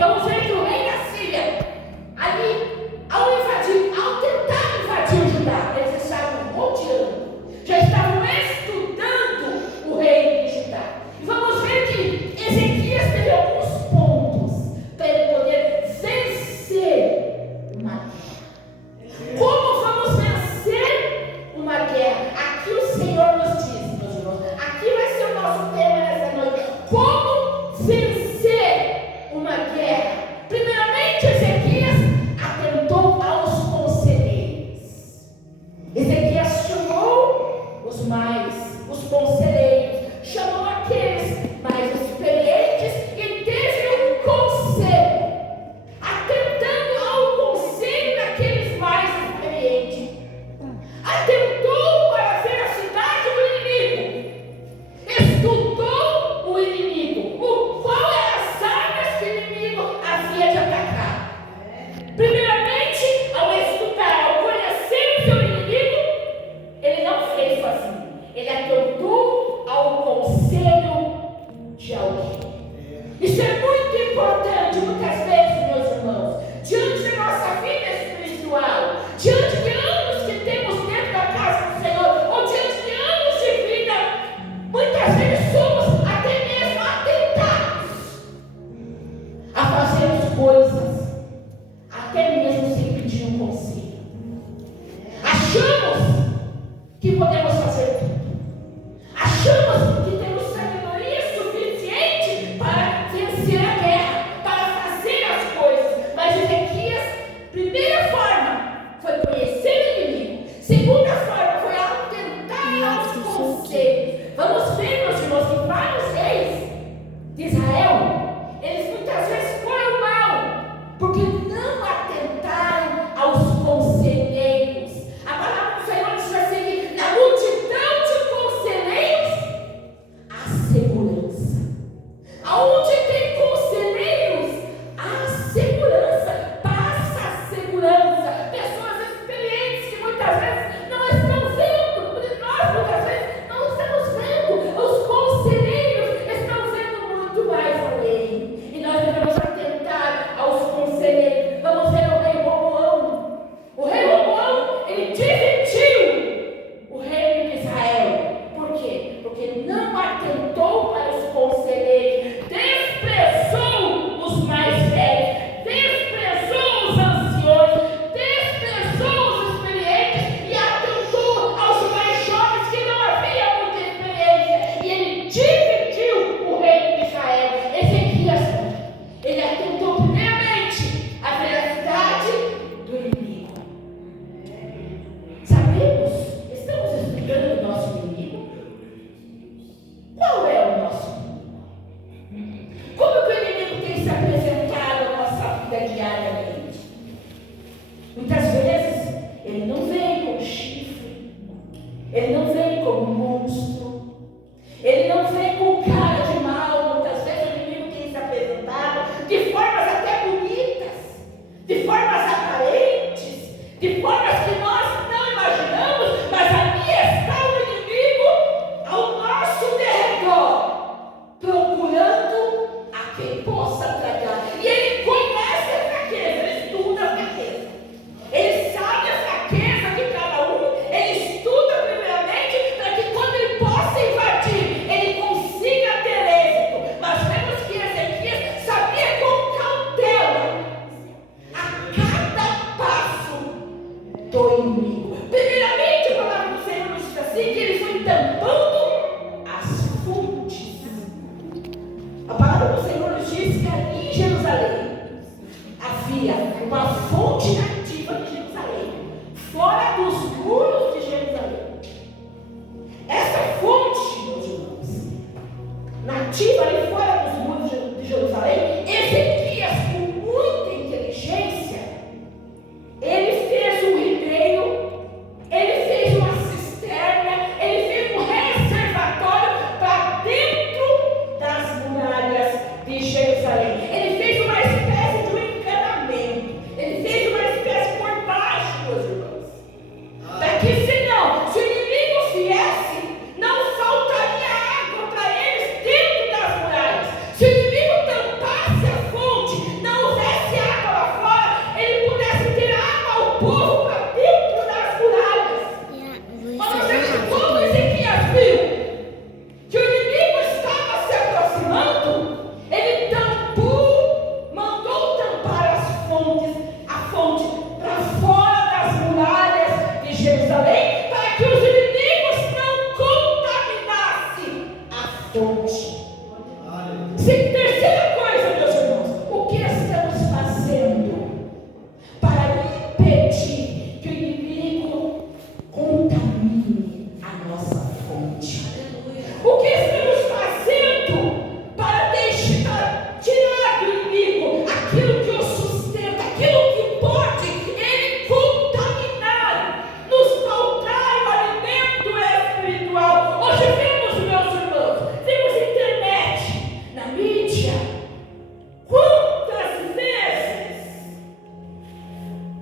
Vamos ver que o rei da Síria, ali, ao tentar invadir Judá, eles estavam rodeando, já estavam estudando o rei de Judá. E vamos ver que Ezequias teve alguns pontos para ele poder vencer uma guerra. Como vamos vencer uma guerra? Aqui o Senhor nos diz, meus irmãos, aqui vai ser o nosso tema nessa noite. Como vencer uma guerra?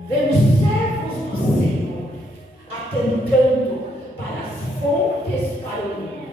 vemos servos do Senhor atentando para as fontes para o mundo.